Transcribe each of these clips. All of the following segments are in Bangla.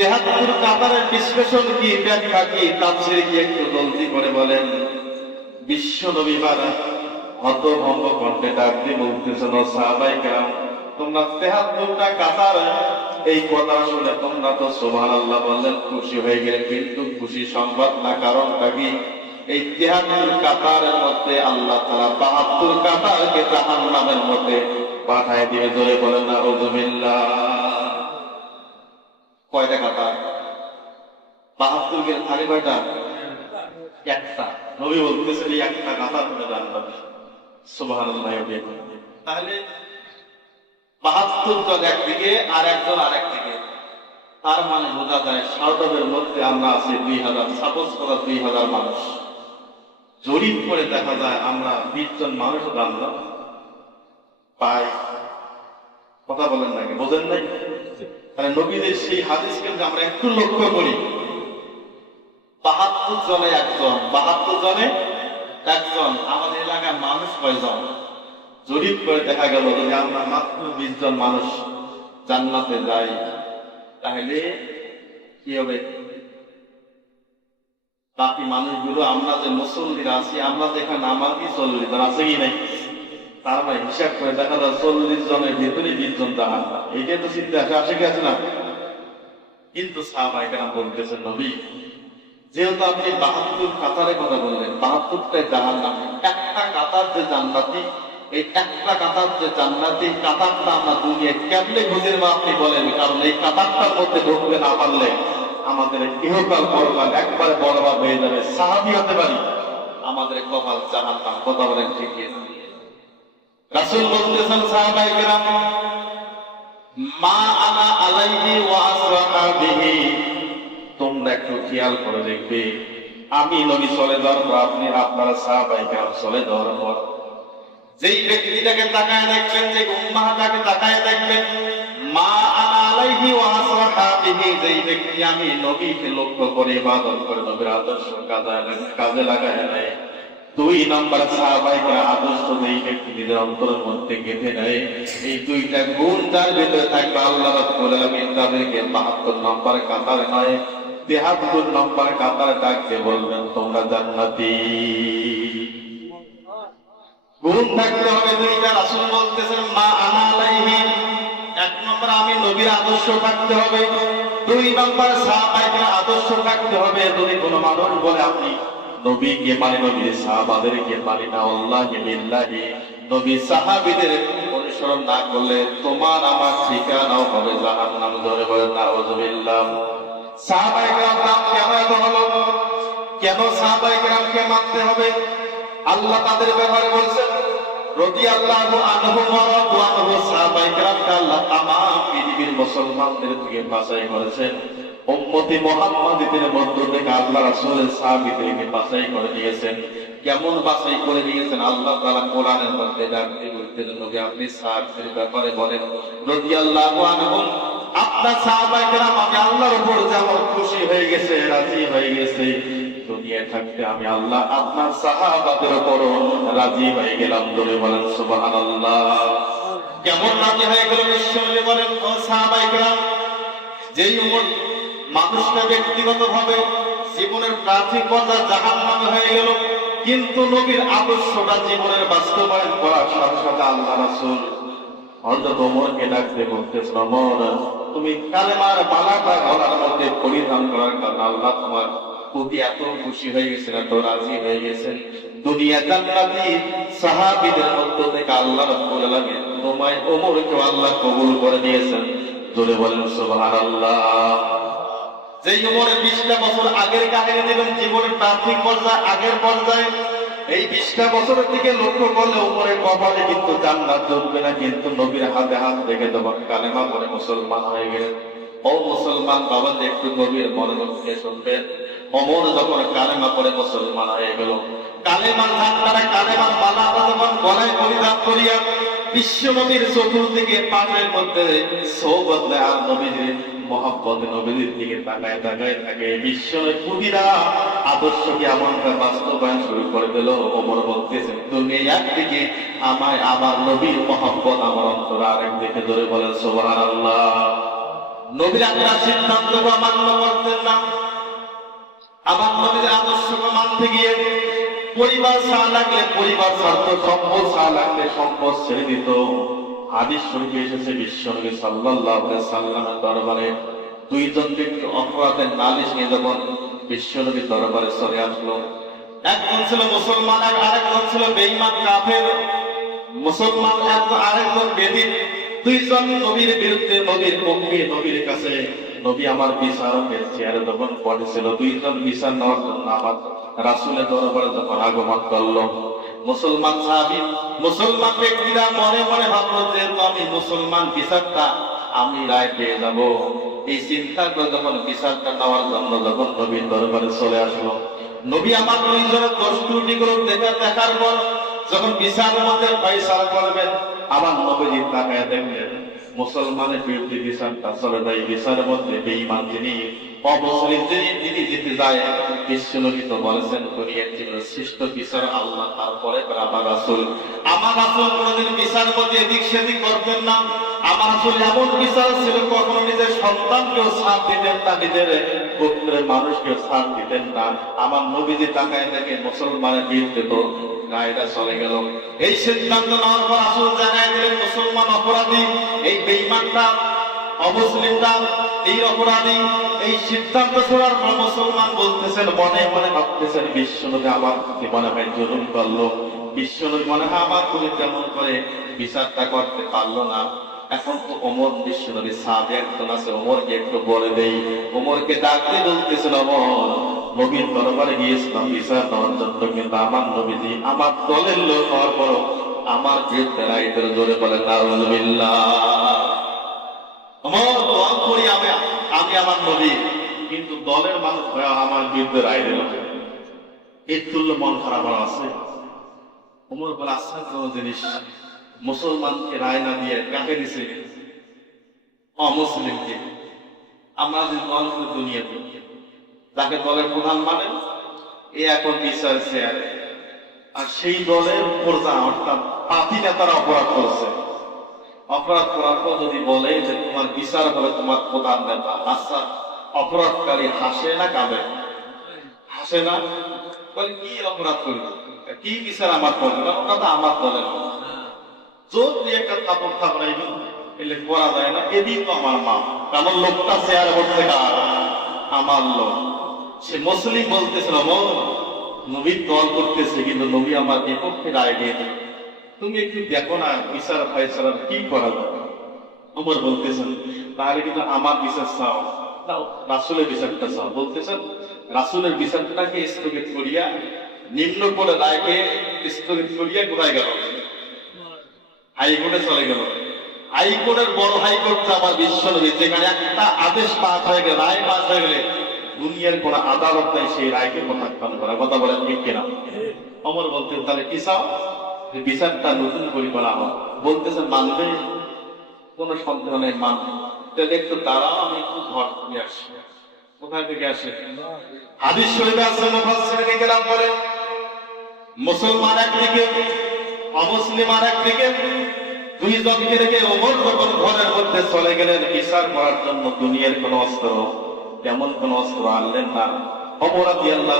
তেহাত্তর কাতারের বিশ্লেষণ কি, ব্যাখ্যা কি, তাফসির কি একটু জলদি করে বলেন। বিশ্ব নবী বারা হতভম্ব কণ্ঠে ডাক দিয়ে বলতেছেন সাহাবাই কেরাম, তোমরা তেহাত্তরটা কাতার, এই কথা শুনে তোমরা তো সোভান আল্লাহ বললেন, খুশি হয়ে গেলে কিন্তু খুশি সংবাদ না, কারণটা কি? এই তেহাত্তর কাতারের মধ্যে আল্লাহ তারা বাহাত্তর কাতারকে জাহান নামের মধ্যে পাঠায় দিয়ে জোরে বলেন না রজমিল্লা কয়টা কাতার বাহাত্তর থাকে কয়টা? একটা। নবী বলতেছেন এই একটা কাতার মধ্যে জান্নাত সুবহানাল্লাহ তাহলে বাহাত্তর জন একদিকে আর একজন আরেক দিকে। তার মানে বোঝা যায় সাউটবের মধ্যে আমরা আছি দুই হাজার, সাপোজ করা দুই হাজার মানুষ। জরিপ করে দেখা যায়, আমরা বিশ জন মানুষ জানলাম। পাই কথা বলেন নাকি? বোঝেন নাই? তাহলে নবীদের সেই হাদিস কিন্তু আমরা একটু লক্ষ্য করি। বাহাত্তর জনে একজন, বাহাত্তর জনে একজন। আমাদের এলাকার মানুষ কয়জন? জরিপ করে দেখা গেল যদি আমরা মাত্র বিশ জন মানুষ জান্নাতে যাই, তাহলে কি হবে? বাকি মানুষগুলো আমরা যে মুসল্লিরা আছি, আমরা যেখানে আমারই চল্লিশ জন আছে কি নাই? তার মানে হিসাব করে দেখা যায় চল্লিশ জনের ভেতরে বিশ জন জাহান এইটাই তো চিন্তা আসে আসে না? কিন্তু সাহাবাই কেন বলতেছেন, নবী, যেহেতু আপনি বাহাত্তর কাতারের কথা বললেন, বাহাত্তরটাই জাহান নাম একটা কাতার যে জান্নাতি, এই একটা কাতার যে জান্নাতি, কাতারটা আমরা দুনিয়া কেমনে খুঁজে নেব আপনি বলেন? কারণ এই কাতারটার মধ্যে ঢুকতে না পারলে আমাদের ইহকাল পরকাল একবারে বরবাদ হয়ে যাবে। সাহাবি হতে পারি, আমাদের কপাল জাহান নাম কথা বলেন ঠিক রাসুল বলতেছেন, সাহাবাই কেরাম, মা আনা আলাইহি ওয়া তোমরা একটু খেয়াল করে দেখবে, আমি নবী চলে যাওয়ার পর আপনি আপনারা সাহাবাই কেরাম চলে যাওয়ার পর যেই ব্যক্তিটাকে তাকায় দেখবেন যে উম্মাহটাকে তাকায় দেখবেন, মা আনা আলাইহি ওয়া আসহাবিহি যেই ব্যক্তি আমি নবীকে লক্ষ্য করে ইবাদত করে নবীর আদর্শ কাজে কাজে লাগায় নেয়। দুই নম্বর সাহাবাইকে আদর্শ যেই ব্যক্তি নিজের অন্তরের মধ্যে গেঁথে নেয়। এই দুইটা গুণ যার ভিতরে থাকবে আল্লাহ রাব্বুল আলামিন, তাদেরকে 72 নম্বর কাতার নয় 73 নম্বর কাতার ডাকতে বলবেন, তোমরা জান্নাতি। গুণ থাকতে হবে দুইটা, রাসূল বলতেছেন, মা এক নম্বর, আমি নবীর আদর্শ থাকতে হবে। দুই নম্বর সাহাবাইদের আদর্শ থাকতে হবে। যদি কোনো মানুষ বলে, আপনি নবী না নবী অনুসরণ না করলে তোমার আমার ঠিকানাও হবে জাহান্নাম। ধরে বলে নাউযুবিল্লাহ সাহাবাইকরাম নাম কেন এত হলো? কেন মানতে হবে? আল্লাহ তাদের ব্যাপারে বলছেন আল্লাহ আল্লাহ আল্লাহ কেমন বাছাই করে দিয়েছেন আল্লাহ তাআলা কোরআনের মধ্যে নবী, আপনি সাহাবীদের ব্যাপারে বলেন। রাদিয়াল্লাহু আনহুম আপনার আমি আল্লাহর উপর যেমন খুশি হয়ে গেছে, রাজি হয়ে গেছে। থাকতে আমি আল্লাহ, আপনার সাহাবাদের উপরও রাজি হয়ে গেলাম। বলেন, সুবহানাল্লাহ। কেমন রাজি হয়ে গেল বলেন ও সাহাবায়ে কেরাম? যেই উমর মানুষটা জীবনের প্রাথমিক পর্যায়ে জাহান নামে হয়ে গেল, কিন্তু নবীর আদর্শটা জীবনের বাস্তবায়ন করার সাথে সাথে আল্লাহ রাসূল হযরত ওমরকে ডাকতে বলতেছেন ওমর তুমি কালেমার মালাটা গলার মধ্যে পরিধান করার কারণে আল্লাহ তোমার প্রতি এত খুশি হয়ে গেছেন, এত রাজি হয়ে গেছেন। দুনিয়া জান্নাতি সাহাবীদের মধ্য থেকে আল্লাহ রাব্বুল আলামিন তোমায় ওমরকে আল্লাহ কবুল করে বলেন, সুবহানাল্লাহ। বিশটা বছর আগের কাহিনী জীবনের প্রাথমিক পর্যায়ে, আগের পর্যায়ে, এই বিশটা বছরের দিকে লক্ষ্য করলে উপরে কপালে কিন্তু জান্নাত জমবে না, কিন্তু নবীর হাতে হাত রেখে যখন কালেমা করে মুসলমান হয়ে গেলেন। ও মুসলমান বাবা একটু নবীর মনোযোগ শুনবেন। অমর যখন কালেমা করে মুসলমান হয়ে গেল মালাটা যখন গলায় পরিধান করিয়া বিশ্ব নবীর চতুর্দিকে পাশের মধ্যে আর দিকে তাকায় তাকায় থাকে বাস্তবায়ন শুরু করে দিল। ওমর বলতেছেন তুমি একদিকে আমায়, আমার নবীর মহাব্বত, আমার অন্তর আরেকদিকে ধরে বলেন সোবাহ আল্লাহ নবীর একটা সিদ্ধান্ত মান্য করতেন না। আমার নবীর আদর্শকে মানতে গিয়ে পরিবার ছাড়া লাগলে পরিবার ছাড়ত, সম্পদ ছাড়া লাগলে সম্পদ ছেড়ে দিত। হাদিস শরীফে এসেছে বিশ্বনবী সাল্লাল্লাহু আলাইহি সাল্লামের দরবারে দুইজন ব্যক্তি অপরাধের নালিশ নিয়ে যখন বিশ্বনবী দরবারে চলে আসলো। একজন ছিল মুসলমান, আর আরেকজন ছিল বেঈমান, কাফের। মুসলমান একজন আরেকজন বেদিন। দুইজন নবীর বিরুদ্ধে নবীর পক্ষে নবীর কাছে নবী আমার বিচারকের চেয়ারে যখন পড়েছিল দুইজন বিচার নেওয়ার জন্য আমার রাসুলের দরবারে যখন আগমন করল। মুসলমান সাহাবি, মুসলমান ব্যক্তিরা মনে মনে ভাবলো যে আমি মুসলমান বিচারটা আমি রায় পেয়ে যাব। এই চিন্তা করে যখন বিচারটা নেওয়ার জন্য যখন নবীর দরবারে চলে আসলো, নবী আমার দুইজনের দোষ ত্রুটিগুলো দেখা দেখার পর যখন বিচার মধ্যে ফয়সালা করবেন আমার নবীজি তাকায় দেখলেন মুসলমানের বিরুদ্ধে বিচারটা চলে যায় বিচারের মধ্যে বেঈমান যিনি সেদিক করবেন না। আমার ছাড় দিতেন না আমার নবীজি তাকায় দেখে মুসলমানের বিরুদ্ধে তো গায়েটা চলে গেল। এই সিদ্ধান্ত নেওয়ার পর আসল জানায় দিলেন, মুসলমান অপরাধী, এই বেইমানটা অমুসলিমরা এই অপরাধী, এই সিদ্ধান্ত শোনার পর মুসলমান বলতেছেন, মনে মনে ভাবতেছেন, বিশ্বনবী আমার প্রতি মনে হয় জুলুম করল। বিশ্বনবী মনে হয় আমার তুমি তেমন করে বিচারটা করতে পারল না। এখন তো ওমর, বিশ্বনবী সাহাবে একজন আছে, ওমরকে একটু বলে দেই। ওমরকে ডাকতে বলতেছেন, ওমর, নবীর দরবারে গিয়েছিলাম বিচার নেওয়ার জন্য, কিন্তু আমার নবীজি আমার দলের লোক হওয়ার পরও আমার বিরুদ্ধে রাইতের জোরে বলে, নাউজুবিল্লাহ। আমার দল করি আমি আমি আমার নবী। কিন্তু দলের মানুষ আমার বিরুদ্ধে রায় দিল এর তুল্য মন খারাপ আছে। বলে আশ্রয় কোন জিনিস। মুসলমানকে রায় না দিয়ে কাকে দিছে? অমুসলিমকে। আমরা যে দল করে দুনিয়াতে যাকে দলের প্রধান মানে এ এখন বিচার আর সেই দলের প্রজা, অর্থাৎ পাতি নেতারা অপরাধ করছে। অপরাধ করার পর যদি বলে যে তোমার বিচার হবে, তোমার প্রধান নেতা আচ্ছা অপরাধকারী হাসে না কাঁদে? হাসে না? বলে, কি অপরাধ করবে? কি বিচার আমার করবে না ওটা তো আমার দলের। জোর দিয়ে একটা কাপড় থাপড়াইবে এলে করা যায় না। এদিন তো আমার মা কারণ লোকটা চেয়ারে বসে কার? আমার লোক। সে মুসলিম বলতেছিল নবীর দল করতেছে, কিন্তু নবী আমার বিপক্ষে রায় দিয়ে দিল। তুমি একটু দেখো না বিচার ফাইসার কি করা যায়? উমর বলতেছেন তাহলে কিন্তু আমার বিচার চাও। রাসুলের বিচারটা চাও। বলতেছেন রাসুলের বিচারটাকে স্থগিত করিয়া নিম্ন করে রায়কে স্থগিত করিয়া কোথায় গেল? হাইকোর্টে চলে গেল। হাইকোর্টের বড় হাইকোর্ট আমার বিশ্বনবী যেখানে একটা আদেশ পাস হয়ে গেলে রায় পাস হয়ে গেলে দুনিয়ার কোন আদালত নাই সেই রায়কে প্রত্যাখ্যান করা। কথা বলেন ঠিক কিনা? অমর বলতে তাহলে কি চাও? বিচারটা নতুন করে করা হোক। বলতেছে, মানবে? কোন সন্দেহ নেই, মানবে। তাহলে দাঁড়াও আমি একটু ঘর থেকে আসি কোথায় থেকে আসে? হাদিস শরীফে আছে মুফাসসিরিনে কেরাম বলে, মুসলমান একদিকে অমুসলিম আর একদিকে দুই জনকে রেখে ওমর যখন ঘরের মধ্যে চলে গেলেন, বিচার করার জন্য দুনিয়ার কোন অস্ত্র, তেমন কোন অস্ত্র আনলেন না। অপরাধী আল্লাহ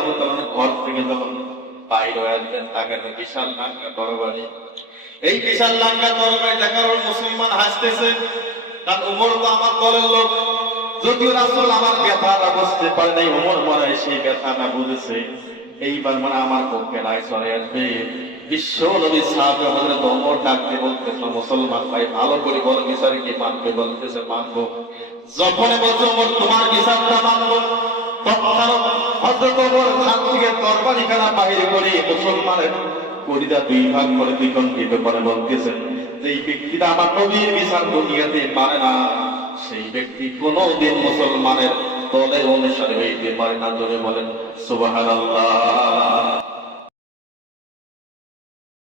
ঘর থেকে যখন বুঝতে পারে নাই এইবার মানে আমার পক্ষে রায় চলে আসবে। বিশ্ব নবী সাহাবে আমাদের দমর ডাকতে বলতেছে, মুসলমান ভাই, ভালো করে বল বিচারে কি মানবে, বলতেছে মানবো। যখন বলছো ওমর তোমার বিচারটা মানবো। তখন হযরত ওমর খান মুসলমানের দুই ভাগ করে দ্বিকণ্ঠিত করে বলতেছেন ব্যক্তিটা আমার নবীর বিচার মানে না, সেই ব্যক্তি কোনদিন মুসলমানের দলের অনুসারে হইতে পারে না। জোরে বলেন, সুবহানাল্লাহ।